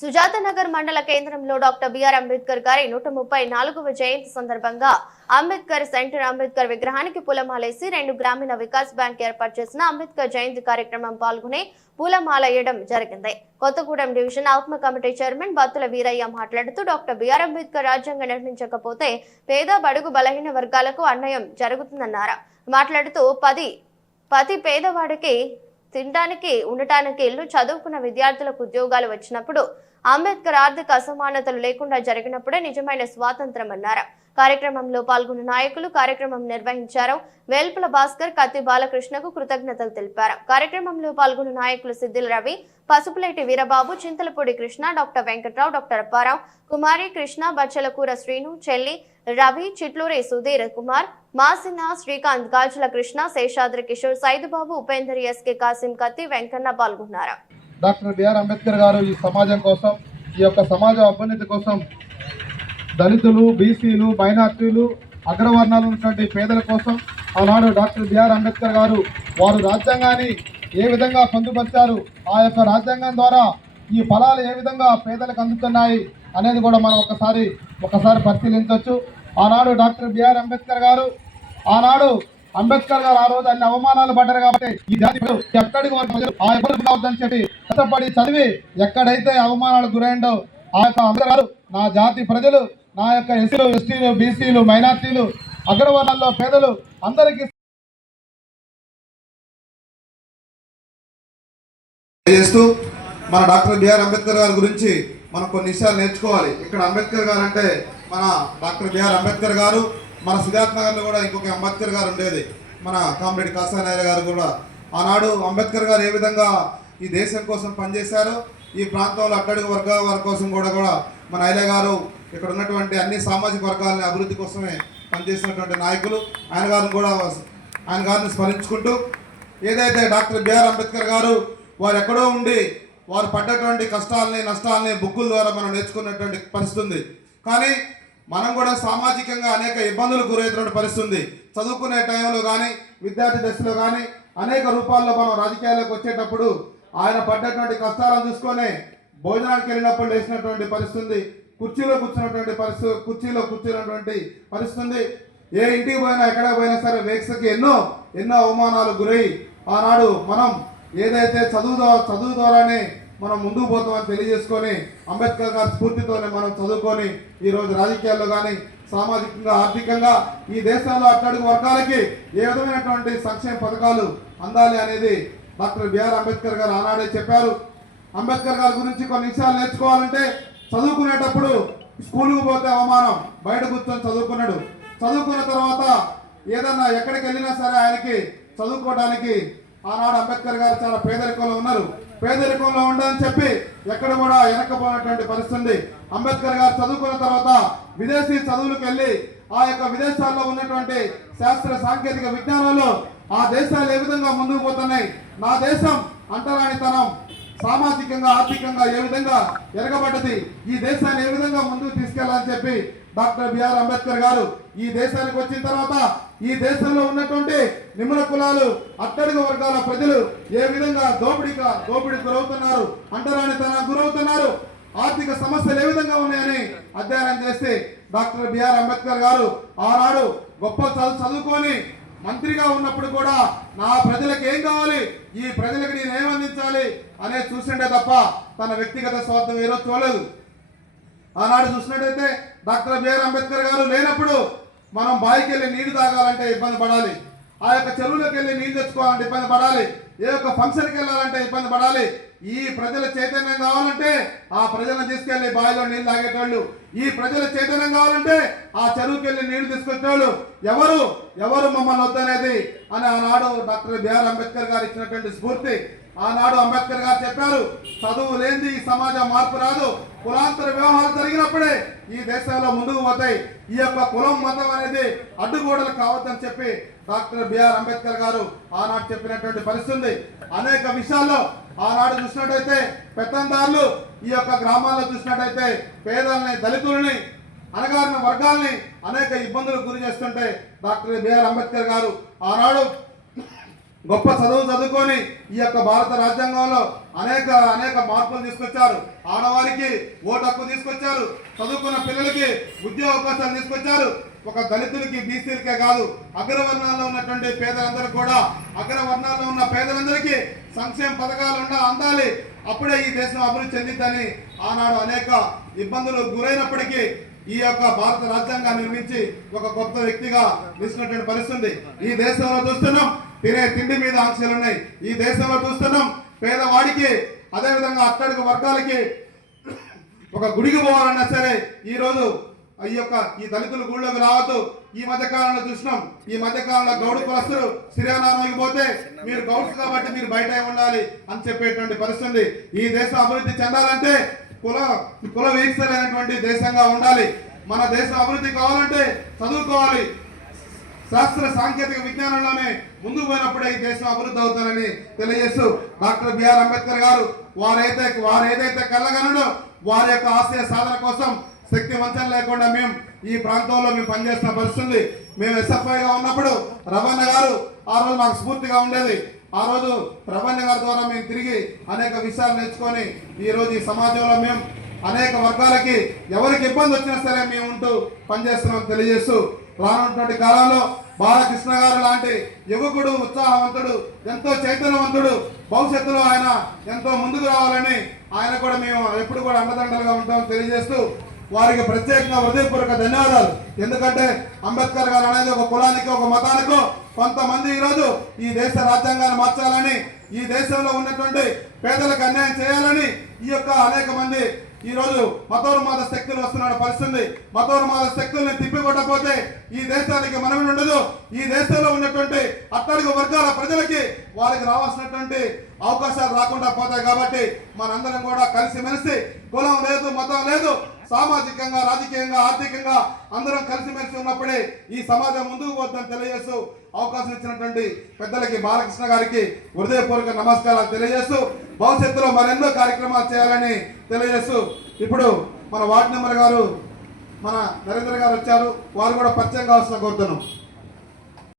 సుజాతనగర్ మండల కేంద్రంలో doctor BR Ambedkar గారి 134వ జయంతి సందర్భంగా అంబేద్కర్ సెంటర్ అంబేద్కర్ విగ్రహానికి పూలమాలేసి 2 గ్రామీణ వికాస్ బ్యాంక్ ఏర్పాటు చేసిన అంబేద్కర్ జయంతి కార్యక్రమం పాల్గొని పూలమాలయ్యడం జరిగింది. కొత్తగూడెం డివిజన్ ఆత్మ కమిటీ చైర్మన్ బత్తుల వీరయ్య మాట్లాడుతూ డాక్టర్ బిఆర్ అంబేద్కర్ రాజ్యాంగం నిర్మించకపోతే పేద బడుగు బలహీన వర్గాలకు అన్యాయం జరుగుతుందన్నారు. మాట్లాడుతూ ప్రతి పేదవాడికి తినడానికి ఉండటానికి ఇల్లు, చదువుకున్న విద్యార్థులకు ఉద్యోగాలు వచ్చినప్పుడు, అంబేద్కర్ ఆర్థిక అసమానతలు లేకుండా జరిగినప్పుడే నిజమైన స్వాతంత్రం అన్నారు. కార్యక్రమంలో పాల్గొన్న నాయకులు కార్యక్రమం నిర్వహించారు. వేల్పుల భాస్కర్, కత్తి బాలకృష్ణకు కృతజ్ఞతలు తెలిపారు. కార్యక్రమంలో పాల్గొన్న నాయకులు సిద్దిల రవి, పసుపులేటి వీరబాబు, చింతలపూడి కృష్ణ, డాక్టర్ వెంకట్రావు, డాక్టర్ అప్పారావు, కుమారి కృష్ణ, బచ్చలకూర శ్రీను, చెల్లి రవి, చిట్లూరి సుధీర్ కుమార్, మాసిన శ్రీకాంత్, గాజుల కృష్ణ, శేషాద్రి కిషోర్, సైదుబాబు, ఉపేందర్, ఎస్కే కాసిం, కత్తి వెంకన్న పాల్గొన్నారు. డాక్టర్ బిఆర్ అంబేద్కర్ గారు ఈ సమాజం కోసం, ఈ యొక్క సమాజ అభ్యున్నతి కోసం దళితులు, బీసీలు, మైనార్టీలు, అగ్రవర్ణాలు ఉన్నటువంటి పేదల కోసం ఆనాడు డాక్టర్ బిఆర్ అంబేద్కర్ గారు వారు రాజ్యాంగాన్ని ఏ విధంగా పొందుపరిచారు, ఆ యొక్క రాజ్యాంగం ద్వారా ఈ ఫలాలు ఏ విధంగా పేదలకు అందుతున్నాయి అనేది కూడా మనం ఒకసారి పరిశీలించవచ్చు. ఆనాడు డాక్టర్ బిఆర్ అంబేద్కర్ గారు ఆ రోజు అన్ని అవమానాలు పడ్డారు కాబట్టి ఈ జాతి ఎక్కడికి ఆ ఇబ్బంది కావద్దని చెప్పి కష్టపడి చదివి ఎక్కడైతే అవమానాలు గురైండో ఆ యొక్క అంబేద్కర్ నా జాతి ప్రజలు, నా యొక్క ఎస్సీలు, ఎస్టీలు, బీసీలు, మైనార్టీలు, అగ్రవర్ణాల్లో పేదలు అందరికీ చేస్తూ మన డాక్టర్ బిఆర్ అంబేద్కర్ గారి గురించి మనం కొన్ని విషయాలు నేర్చుకోవాలి. ఇక్కడ అంబేద్కర్ గారు అంటే మన డాక్టర్ బిఆర్ అంబేద్కర్ గారు, మన సిద్ధార్థ నగర్లో కూడా ఇంకొక అంబేద్కర్ గారు ఉండేది, మన కామ్రేడ్ కాసానాయర్ గారు కూడా. ఆనాడు అంబేద్కర్ గారు ఏ విధంగా ఈ దేశం కోసం పనిచేశారో, ఈ ప్రాంతంలో అట్టడుగు వర్గాల వారి కోసం కూడా మన ఐలే గారు ఇక్కడ ఉన్నటువంటి అన్ని సామాజిక వర్గాలని అభివృద్ధి కోసమే పనిచేసినటువంటి నాయకులు. ఆయన గారిని స్మరించుకుంటూ ఏదైతే డాక్టర్ బిఆర్ అంబేద్కర్ గారు వారు ఎక్కడో ఉండి వారు పడ్డటువంటి కష్టాలని, నష్టాలని బుక్కుల ద్వారా మనం నేర్చుకున్నటువంటి పరిస్థితి ఉంది. కానీ మనం కూడా సామాజికంగా అనేక ఇబ్బందులు గురవుతున్న పరిస్థితి ఉంది. చదువుకునే టైంలో కానీ, విద్యార్థి దశలో కానీ అనేక రూపాల్లో మనం రాజకీయాల్లోకి వచ్చేటప్పుడు ఆయన పడ్డటువంటి కష్టాలను చూసుకొని భోజనానికి వెళ్ళినప్పుడు లేచినటువంటి పరిస్థితి ఉంది. కుర్చీలో కూర్చున్నటువంటి పరిస్థితి ఉంది. ఏ ఇంటికి పోయినా, ఎక్కడికి పోయినా సరే వేక్సకి ఎన్నో అవమానాలు గురై ఆనాడు మనం ఏదైతే చదువు ద్వారానే మనం ముందుకు పోతామని తెలియజేసుకొని అంబేద్కర్ గారి స్ఫూర్తితోనే మనం చదువుకొని ఈరోజు రాజకీయాల్లో కానీ, సామాజికంగా, ఆర్థికంగా ఈ దేశంలో అట్టడుగు వర్గాలకి ఏ విధమైనటువంటి సంక్షేమ పథకాలు అందాలి అనేది డాక్టర్ బిఆర్ అంబేద్కర్ గారు ఆనాడే చెప్పారు. అంబేద్కర్ గారి గురించి కొన్ని విషయాలు నేర్చుకోవాలంటే చదువుకునేటప్పుడు స్కూలుకు పోతే అవమానం, బయట కూర్చొని చదువుకున్న తర్వాత ఏదన్నా ఎక్కడికి వెళ్ళినా సరే ఆయనకి చదువుకోవడానికి ఆనాడు అంబేద్కర్ గారు చాలా పేదరికంలో ఉండని చెప్పి ఎక్కడ కూడా వెనక్కపోయినటువంటి పరిస్థితి. అంబేద్కర్ గారు చదువుకున్న తర్వాత విదేశీ చదువులకు వెళ్ళి ఆ యొక్క విదేశాల్లో ఉన్నటువంటి శాస్త్ర సాంకేతిక విజ్ఞానంలో ఆ దేశాలు ఏ విధంగా ముందుకు పోతున్నాయి, నా దేశం అంటరానితనం సామాజికంగా, ఆర్థికంగా ఏ విధంగా ఎరగబడ్డది, ఈ దేశాన్ని ఏ విధంగా ముందుకు తీసుకెళ్లాలని చెప్పి డాక్టర్ బిఆర్ అంబేద్కర్ గారు ఈ దేశానికి వచ్చిన తర్వాత ఈ దేశంలో ఉన్నటువంటి నిమ్న కులాలు, అట్టడుగు వర్గాల ప్రజలు ఏ విధంగా దోపిడీకి గురవుతున్నారు, అంటరానితనానికి గురవుతున్నారు, ఆర్థిక సమస్యలు ఏ విధంగా ఉన్నాయని అధ్యయనం చేసి డాక్టర్ బిఆర్ అంబేద్కర్ గారు ఆనాడు గొప్ప చదువుకొని మంత్రిగా ఉన్నప్పుడు కూడా నా ప్రజలకు ఏం కావాలి, ఈ ప్రజలకు నేను ఏమందించాలి అనేది చూసిండే తప్ప తన వ్యక్తిగత స్వార్థం ఏదో చూడలేదు. ఆనాడు చూసినట్టయితే డాక్టర్ బిఆర్ అంబేద్కర్ గారు లేనప్పుడు మనం బావికి వెళ్ళి నీళ్లు తాగాలంటే ఇబ్బంది పడాలి, ఆ యొక్క చెరువులోకి వెళ్ళి నీళ్లు తెచ్చుకోవాలంటే ఇబ్బంది పడాలి, ఏ యొక్క ఫంక్షన్కి వెళ్ళాలంటే ఇబ్బంది పడాలి. ఈ ప్రజల చైతన్యం కావాలంటే ఆ ప్రజలను తీసుకెళ్లి బావిలో నీళ్లు తాగేటోళ్ళు, ఈ ప్రజల చైతన్యం కావాలంటే ఆ చెరువుకి వెళ్ళి నీళ్లు తీసుకొచ్చేవాళ్ళు ఎవరు మమ్మల్ని వద్దనేది అని ఆనాడు డాక్టర్ బిఆర్ అంబేద్కర్ గారు ఇచ్చినటువంటి స్ఫూర్తి. ఆనాడు అంబేద్కర్ గారు చెప్పారు, చదువు లేనిది ఈ సమాజం మార్పు రాదు, కులాంతర వ్యవహారాలు జరిగినప్పుడే ఈ దేశంలో ముందుకు పోతాయి, ఈ యొక్క కులం మతం అనేది అడ్డుగోడలు కావద్దని చెప్పి డాక్టర్ బిఆర్ అంబేద్కర్ గారు ఆనాడు చెప్పినటువంటి పరిస్థితి. అనేక విషయాల్లో ఆనాడు చూసినట్టయితే పెత్తందారులు ఈ యొక్క గ్రామాల్లో చూసినట్టయితే పేదల్ని, దళితుల్ని, అణగారిన వర్గాల్ని అనేక ఇబ్బందులకు గురి చేస్తుంటే డాక్టర్ బిఆర్ అంబేద్కర్ గారు ఆనాడు గొప్ప చదువుకొని ఈ యొక్క భారత రాజ్యాంగంలో అనేక మార్పులు తీసుకొచ్చారు. ఆడవారికి ఓటు హక్కు తీసుకొచ్చారు. చదువుకున్న పిల్లలకి ఉద్యోగ అవకాశాలు తీసుకొచ్చారు. ఒక దళితులకి, బీసీలకే కాదు, అగ్రవర్ణాల్లో ఉన్నటువంటి పేదలందరూ కూడా, అగ్రవర్ణాల్లో ఉన్న పేదలందరికీ సంక్షేమ పథకాలు అందాలి. అప్పుడే ఈ దేశం అభివృద్ధి చెందిద్దని ఆనాడు అనేక ఇబ్బందులు గురైనప్పటికీ ఈ యొక్క భారత రాజ్యాంగాన్ని నిర్మించి ఒక కొత్త వ్యక్తిగా నిలిచినటువంటి పరిస్థితి ఈ దేశంలో చూస్తున్నాం. తినే తిండి మీద ఆంక్షలు ఉన్నాయి. ఈ దేశంలో చూస్తున్నాం పేదవాడికి, అదేవిధంగా అట్టడుగు వర్గాలకి ఒక గుడికి పోవాలన్నా సరే ఈరోజు ఈ దళితుల గుళ్ళోకి రావద్దు. ఈ మధ్యకాలంలో చూసినాం, ఈ మధ్యకాలంలో గౌడు కులస్తులు సిరియానాకి పోతే మీరు గౌడ్స్ కాబట్టి మీరు బయట ఉండాలి అని చెప్పేటువంటి పరిస్థితి. ఈ దేశం అభివృద్ధి చెందాలంటే కుల వీక్షరైనటువంటి దేశంగా ఉండాలి. మన దేశం అభివృద్ధి కావాలంటే చదువుకోవాలి. శాస్త్ర సాంకేతిక విజ్ఞానంలోనే ముందుకు పోయినప్పుడే ఈ దేశం అభివృద్ధి అవుతారని తెలియజేస్తూ డాక్టర్ బిఆర్ అంబేద్కర్ గారు వారు ఏదైతే కలగనడో వారి యొక్క ఆశయ సాధన కోసం శక్తి వంచన లేకుండా మేము ఈ ప్రాంతంలో పనిచేస్తున్న పరిస్థితి. మేము ఎస్ఎఫ్ఐగా ఉన్నప్పుడు రవణ గారు ఆ రోజు మాకు స్ఫూర్తిగా ఉండేది. ఆ రోజు రవణ గారి ద్వారా మేము తిరిగి అనేక విషయాలు నేర్చుకొని ఈ రోజు ఈ సమాజంలో మేము అనేక వర్గాలకి ఎవరికి ఇబ్బంది వచ్చినా సరే మేము ఉంటూ పనిచేస్తున్నాం తెలియజేస్తూ రానున్నటువంటి కాలంలో బాలకృష్ణ గారు లాంటి యువకుడు, ఉత్సాహవంతుడు, ఎంతో చైతన్యవంతుడు, భవిష్యత్తులో ఆయన ఎంతో ముందుకు రావాలని ఆయన కూడా మేము ఎప్పుడు కూడా అండదండలుగా ఉంటామని తెలియజేస్తూ వారికి ప్రత్యేకంగా హృదయపూర్వక ధన్యవాదాలు. ఎందుకంటే అంబేద్కర్ గారు అనేది ఒక కులానికో ఒక మతానికో కొంతమంది ఈరోజు ఈ దేశ రాజ్యాంగాన్ని మార్చాలని, ఈ దేశంలో ఉన్నటువంటి పేదలకు అన్యాయం చేయాలని ఈ యొక్క అనేక మంది ఈరోజు మతోన్మాద శక్తులు వస్తున్న పరిస్థితి. మతోన్మాద శక్తుల్ని తిప్పికొట్టకపోతే ఈ దేశానికి మనమే ఉండదు. ఈ దేశంలో ఉన్నటువంటి అట్టడుగు వర్గాల ప్రజలకి వారికి రావాల్సినటువంటి అవకాశాలు రాకుండా పోతాయి. కాబట్టి మనందరం కూడా కలిసిమెలిసి, కులం లేదు, మతం లేదు, సామాజికంగా, రాజకీయంగా, ఆర్థికంగా అందరం కలిసిమెలిసి ఉన్నప్పుడే ఈ సమాజం ముందుకు పోతుందని తెలియజేస్తూ అవకాశం ఇచ్చినటువంటి పెద్దలకి, బాలకృష్ణ గారికి హృదయపూర్వక నమస్కారాలు తెలియజేస్తూ భవిష్యత్తులో మరెన్నో కార్యక్రమాలు చేయాలని తెలియజేస్తూ ఇప్పుడు మన వార్డు మెంబర్ గారు మన నరేంద్ర గారు వచ్చారు. వారు కూడా పరిచయం కావాల్సిన కోరుతున్నాం.